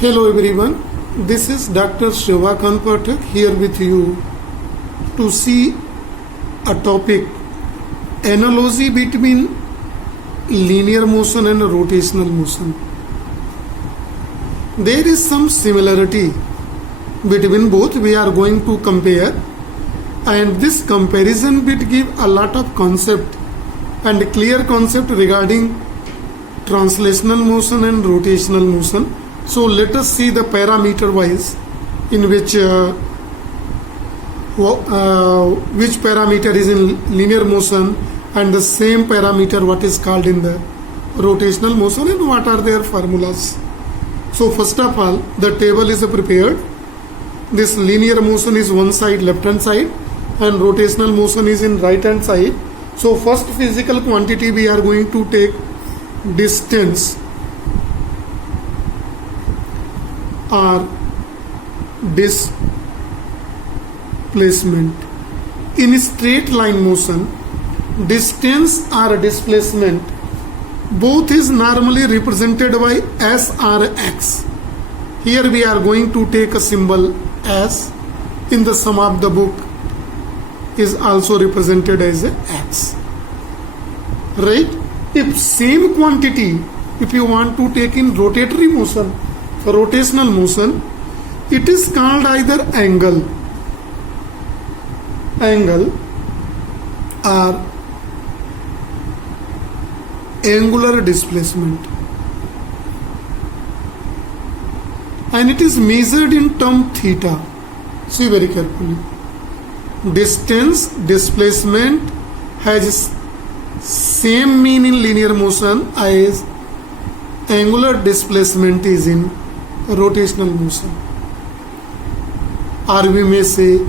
Hello everyone, this is Dr. Shivakant Pathak here with you to see a topic, analogy between linear motion and rotational motion. There is some similarity between both we are going to compare, and this comparison will give a lot of concept and clear concept regarding translational motion and rotational motion. So let us see the parameter wise in which parameter is in linear motion and the same parameter what is called in the rotational motion and what are their formulas. So first of all, the table is prepared. This linear motion is one side, left hand side, and rotational motion is in right hand side. So first physical quantity we are going to take distance or displacement. In straight line motion, distance or displacement both is normally represented by S or X. Here we are going to take a symbol S. In the sum of the book is also represented as X. Right? If same quantity, if you want to take in rotatory motion, rotational motion, it is called either angle or angular displacement, and it is measured in term theta. See very carefully. Distance, displacement has same mean in linear motion as angular displacement is in rotational motion, or we may say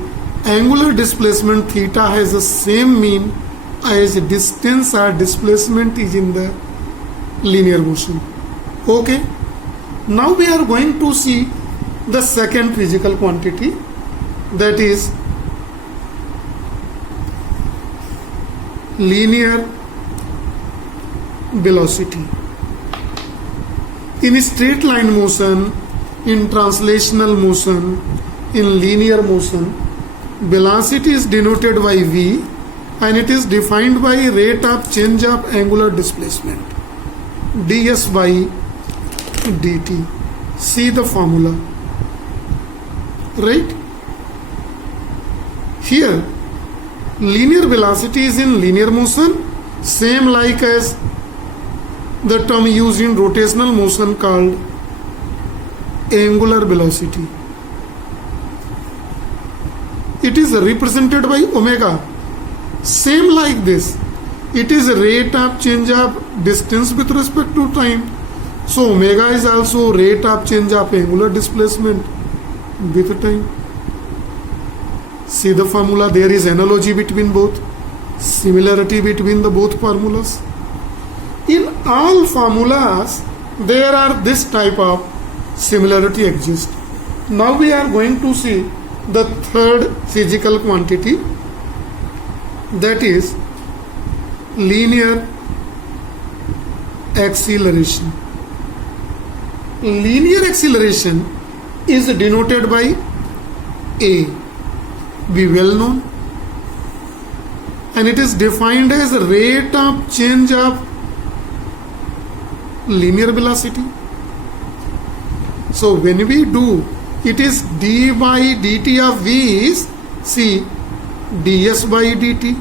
angular displacement theta has the same mean as distance or displacement is in the linear motion. Okay, now we are going to see the second physical quantity, that is linear velocity. In straight line motion, in translational motion, in linear motion, velocity is denoted by V and it is defined by rate of change of angular displacement, ds by dt. See the formula. Right? Here, linear velocity is in linear motion, same like as the term used in rotational motion called angular velocity. It is represented by omega, same like this. It is a rate of change of distance with respect to time. So omega is also rate of change of angular displacement with time. See the formula, there is analogy between both, similarity between the both formulas. In all formulas, there are this type of similarity exists. Now we are going to see the third physical quantity, that is linear acceleration. Linear acceleration is denoted by A, be well known, and it is defined as rate of change of linear velocity. So when we do, it is d by dt of v is, see, ds by dt,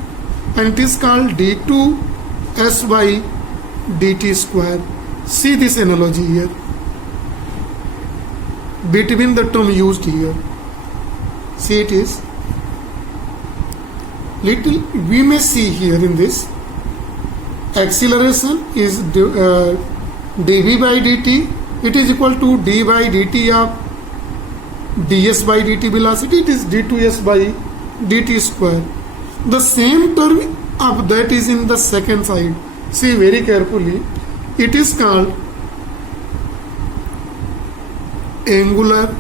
and it is called d2s by dt square. See this analogy here between the term used here. See, it is little, we may see here in this acceleration is dv by dt, it is equal to d by dt of ds by dt velocity, it is d2s by dt square. The same term of that is in the second side. See very carefully, it is called angular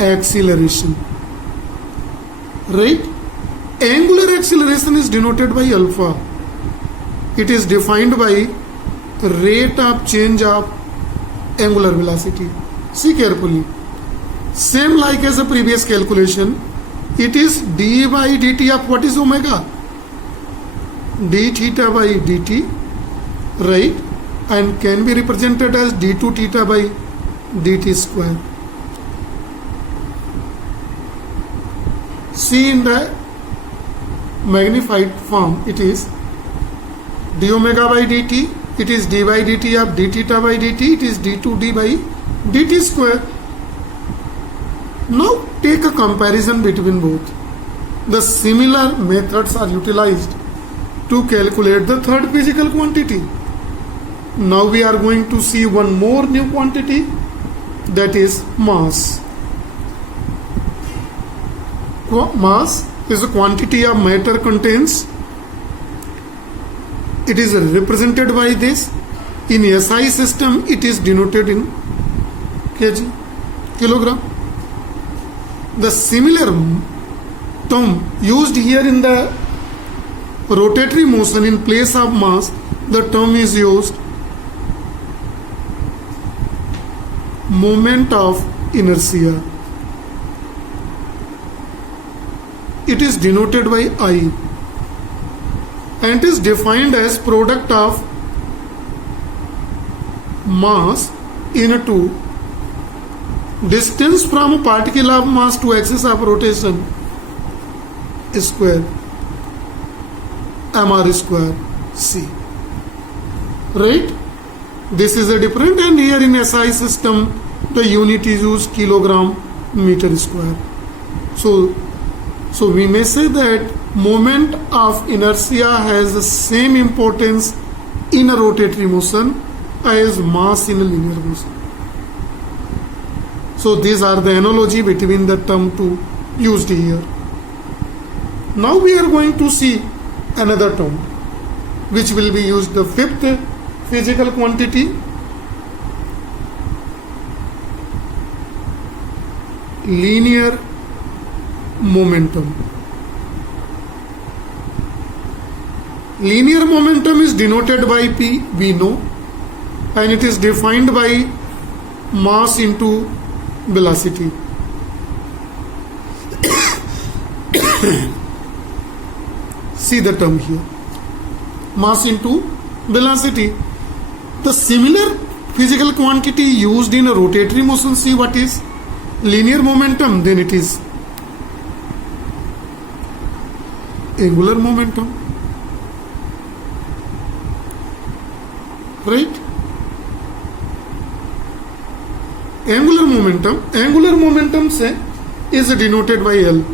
acceleration. Right? Angular acceleration is denoted by alpha. It is defined by rate of change of angular velocity. See carefully. Same like as the previous calculation, it is d by dt of what is omega? D theta by dt, right? And can be represented as d2 theta by dt square. See in the magnified form, it is d omega by dt, it is d by dt of d theta by dt, it is d2 d by dt square. Now take a comparison between both. The similar methods are utilized to calculate the third physical quantity. Now we are going to see one more new quantity, that is mass. Mass is a quantity of matter contains. It is represented by this. In SI system, it is denoted in kg, kilogram. The similar term used here in the rotatory motion in place of mass, the term is used moment of inertia. It is denoted by I and is defined as product of mass into distance from a particle of mass to axis of rotation square mr square c. Right? This is a different, and here in SI system the unit is used kilogram meter square. So we may say that moment of inertia has the same importance in a rotatory motion as mass in a linear motion. So these are the analogy between the term two used here. Now we are going to see another term which will be used, the fifth physical quantity, linear momentum. Linear momentum is denoted by P, we know, and it is defined by mass into velocity. See the term here, mass into velocity. The similar physical quantity used in a rotatory motion, see what is linear momentum, then it is angular momentum, right? Angular momentum say is denoted by L.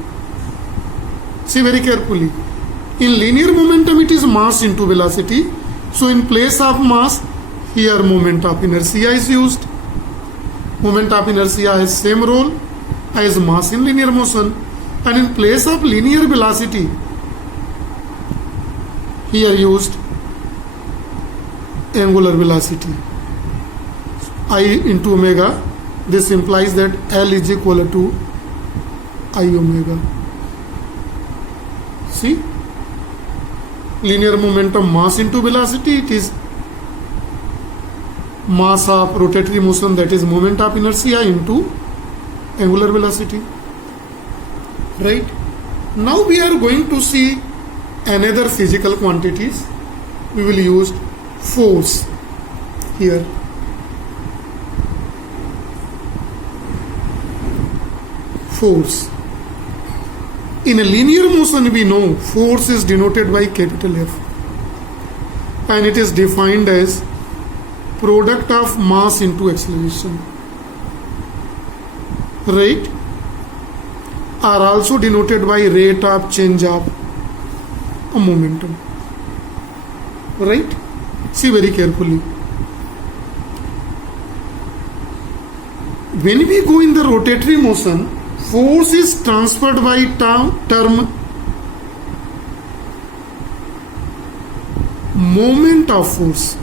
See very carefully. In linear momentum it is mass into velocity. So in place of mass, here moment of inertia is used. Moment of inertia has same role as mass in linear motion, and in place of linear velocity, here used angular velocity, I into omega. This implies that L is equal to I omega. See, linear momentum mass into velocity, it is mass of rotatory motion, that is moment of inertia into angular velocity. Right? Now we are going to see another physical quantities. We will use force here. Force. In a linear motion, we know force is denoted by capital F, and it is defined as product of mass into acceleration. Right? Are also denoted by rate of change of a momentum. Right? See very carefully. When we go in the rotatory motion, force is transferred by term moment of force.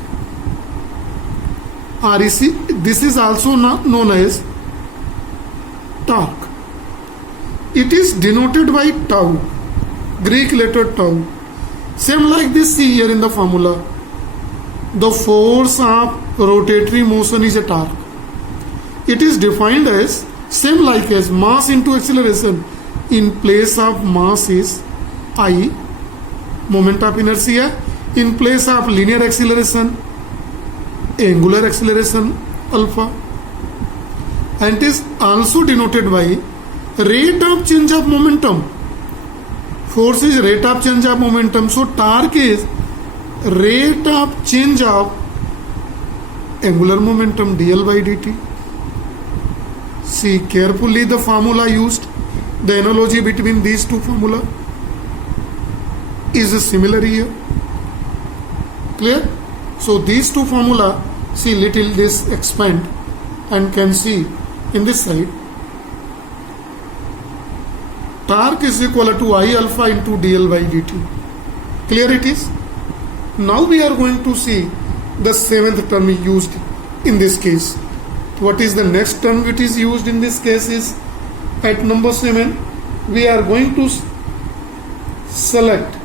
REC, this is also known as torque. It is denoted by tau, Greek letter tau. Same like this, see here in the formula. The force of rotatory motion is a torque. It is defined as same like as mass into acceleration. In place of mass is I, moment of inertia. In place of linear acceleration, angular acceleration alpha. And it is also denoted by rate of change of momentum. Force is rate of change of momentum. So torque is rate of change of angular momentum dl by dt. See carefully the formula used. The analogy between these two formula is similar here. Clear? So these two formula, see little this expand and can see in this side. Torque is equal to I alpha into dl by dt. Clear it is? Now we are going to see the seventh term used in this case. What is the next term which is used in this case is at number 7. We are going to select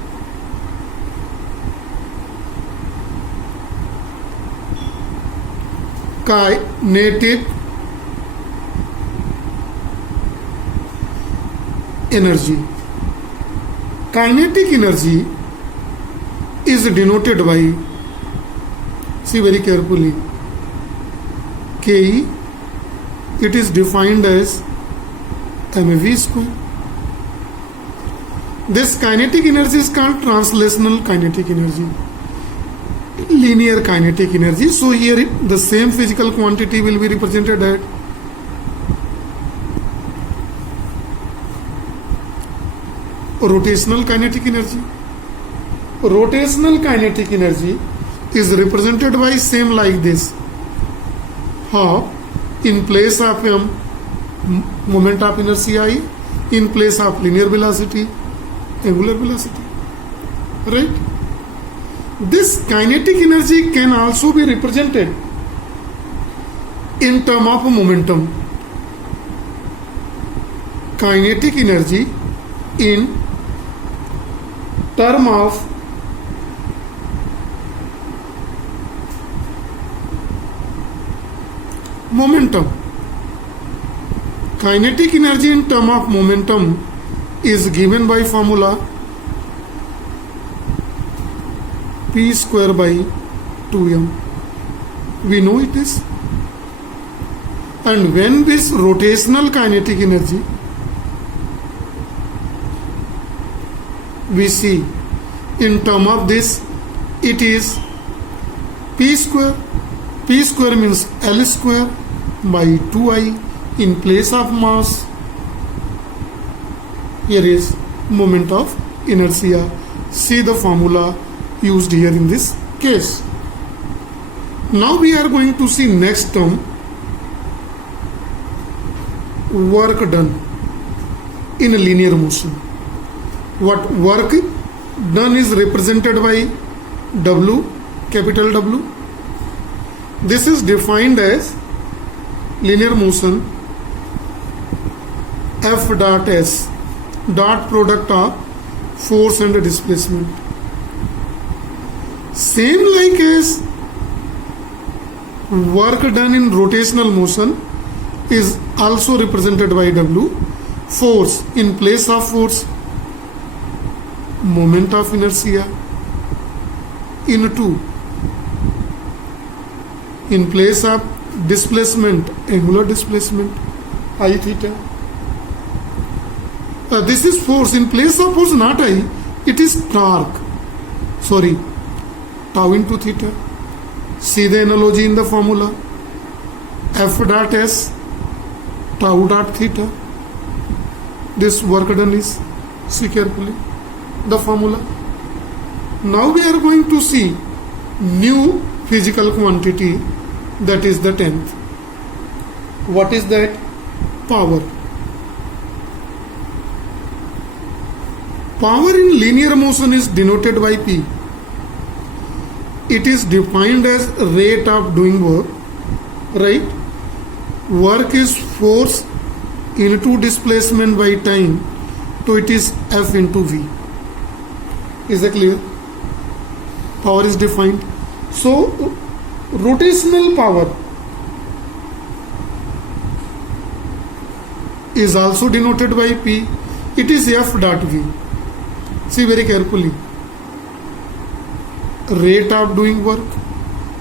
kinetic energy. Kinetic energy is denoted by, see very carefully, Ke. It is defined as mv square. This kinetic energy is called translational kinetic energy, linear kinetic energy. So here the same physical quantity will be represented at rotational kinetic energy. Rotational kinetic energy is represented by same like this. How? In place of moment of inertia I, in place of linear velocity, angular velocity. Right? This kinetic energy can also be represented in term of momentum. Kinetic energy in term of momentum. Kinetic energy in term of momentum is given by formula P square by 2m. We know it is. And when this rotational kinetic energy, we see in term of this, it is P square. P square means L square by 2I. In place of mass, here is moment of inertia. See the formula used here in this case. Now we are going to see next term, work done in a linear motion. What work done is represented by W, capital W. This is defined as linear motion F dot S, dot product of force and displacement. Same like as work done in rotational motion is also represented by W. Force, in place of force, moment of inertia into, in place of displacement, angular displacement, I theta. This is force. In place of force, not I, it is torque. Sorry, tau into theta. See the analogy in the formula. F dot S, tau dot theta. This work done is, see carefully the formula. Now we are going to see new physical quantity, that is the 10th. What is that? Power. Power in linear motion is denoted by P. It is defined as rate of doing work, right? Work is force into displacement by time, so it is F into V. Is that clear? Power is defined. So rotational power is also denoted by P. It is F dot V. See very carefully. Rate of doing work.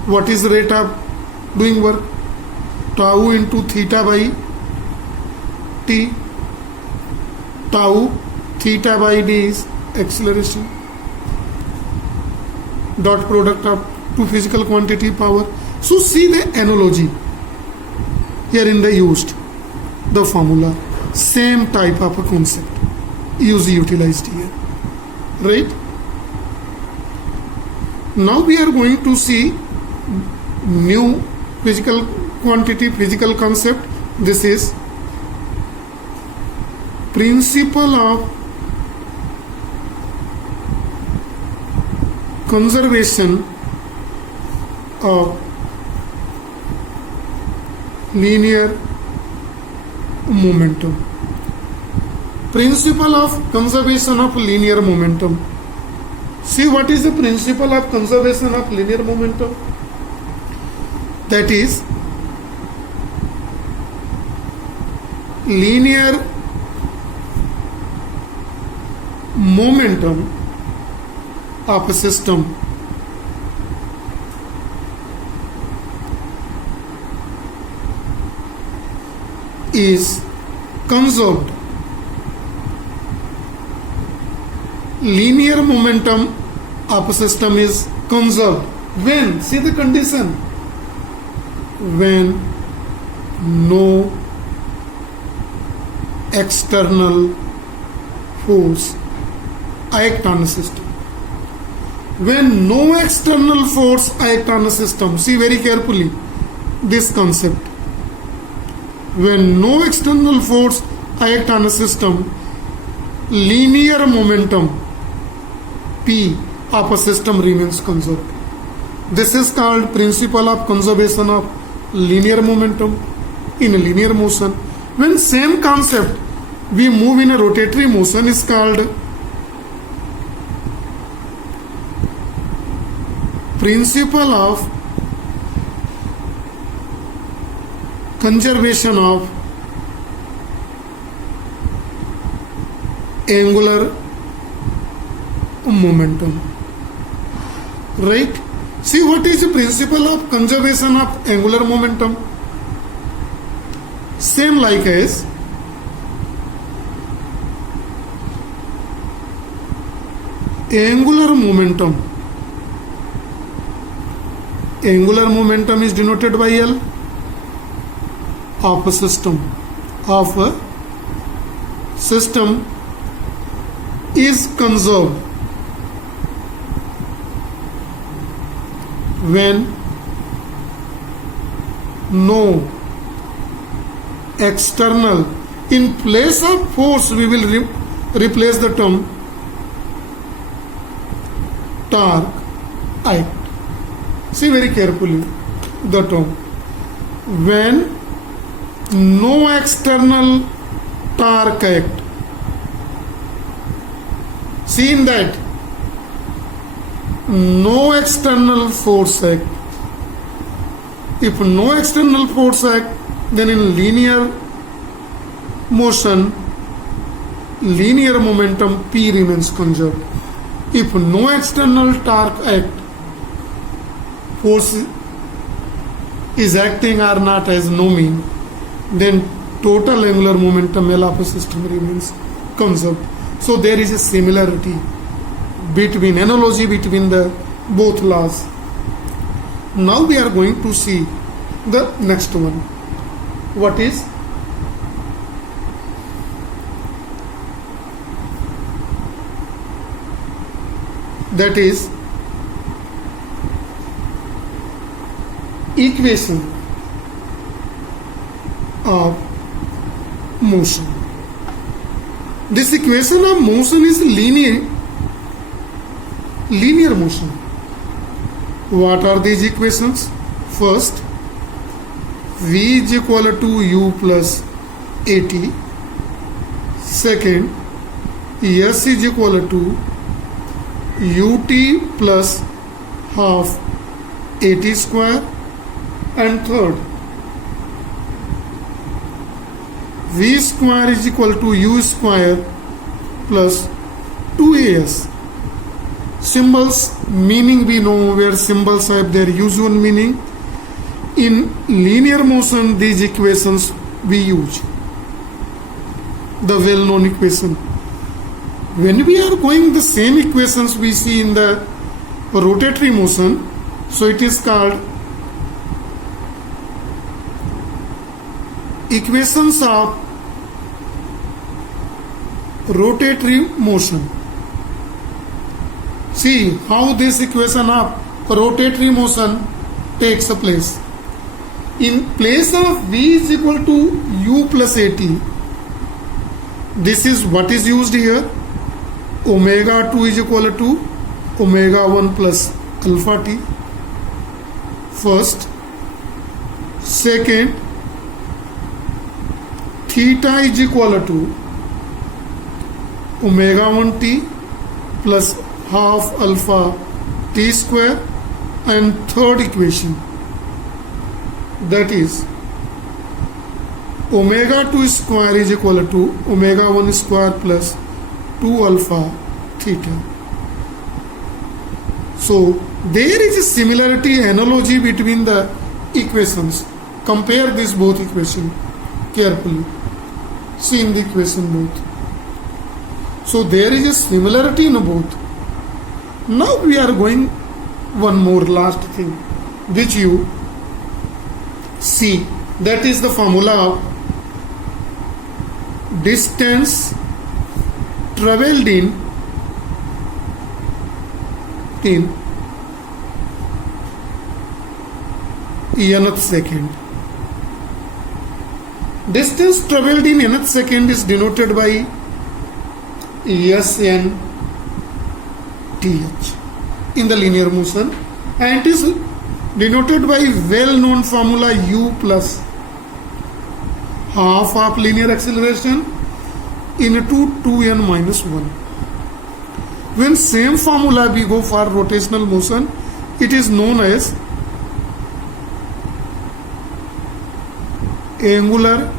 What is rate of doing work? Tau into theta by T. Tau theta by D is acceleration. Dot product of two physical quantity power. So see the analogy here in the used the formula, same type of a concept utilized here, right? Now we are going to see new physical quantity, physical concept. This is principle of conservation of linear momentum. Principle of conservation of linear momentum. See what is the principle of conservation of linear momentum? That is, linear momentum of a system is conserved. Linear momentum of a system is conserved when, see the condition, when no external force act on a system. When no external force act on a system, see very carefully this concept. When no external force act on a system, linear momentum P of a system remains conserved. This is called principle of conservation of linear momentum in a linear motion. When same concept we move in a rotatory motion is called principle of conservation of angular momentum, right? See what is the principle of conservation of angular momentum? Same like as angular momentum. Angular momentum is denoted by L of a system. Of a system is conserved when no external, in place of force we will replace the term torque act. See very carefully the term. When no external torque act, see in that no external force act. If no external force act, then in linear motion, linear momentum P remains conserved. If no external torque act, force is acting or not as no mean, then total angular momentum L of a system remains conserved. So there is a similarity between, analogy between the both laws. Now we are going to see the next one. What is? That is equation of motion. This equation of motion is linear motion. What are these equations? First, V is equal to U plus AT. Second, S is equal to UT plus half AT square. And third, v square is equal to u square plus 2as. Symbols meaning we know, where symbols have their usual meaning. In linear motion, these equations we use the well-known equation. When we are going the same equations we see in the rotatory motion, so it is called equations of rotatory motion. See how this equation of rotatory motion takes place. In place of v is equal to u plus at, this is what is used here. Omega 2 is equal to omega 1 plus alpha t. First. Second, theta is equal to omega 1 t plus half alpha t square. And third equation, that is omega 2 square is equal to omega 1 square plus 2 alpha theta. So there is a similarity, analogy between the equations. Compare these both equations carefully. See in the equation both. So there is a similarity in both. Now we are going one more last thing which you see, that is the formula of distance traveled in nth second. Distance traveled in nth second is denoted by SN TH in the linear motion, and it is denoted by well-known formula u plus half of linear acceleration into 2n minus 1. When same formula we go for rotational motion, it is known as angular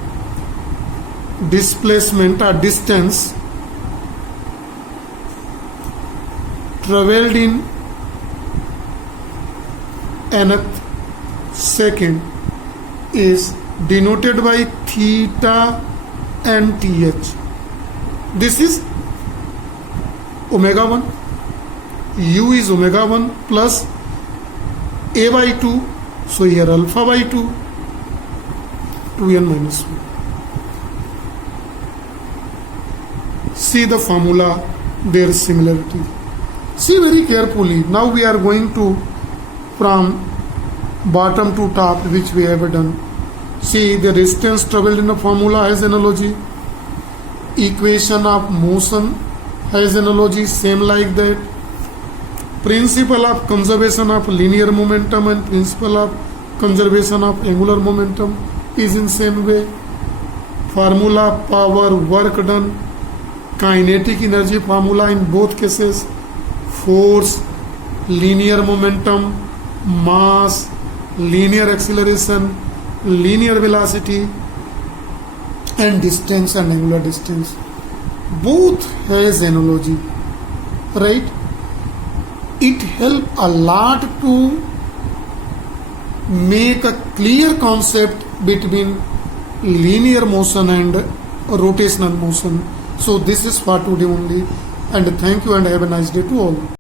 displacement or distance traveled in nth second is denoted by theta and th. This is omega 1, u is omega 1 plus a by 2, so here alpha by 2, 2n minus 1. See the formula, their similarity. See very carefully. Now we are going to from bottom to top, which we have done. See the distance traveled in the formula has analogy. Equation of motion has analogy, same like that. Principle of conservation of linear momentum and principle of conservation of angular momentum is in same way. Formula, power, work done, kinetic energy formula in both cases, force, linear momentum, mass, linear acceleration, linear velocity, and distance and angular distance. Both has analogy, right? It helps a lot to make a clear concept between linear motion and rotational motion. So this is for today only, and thank you and have a nice day to all.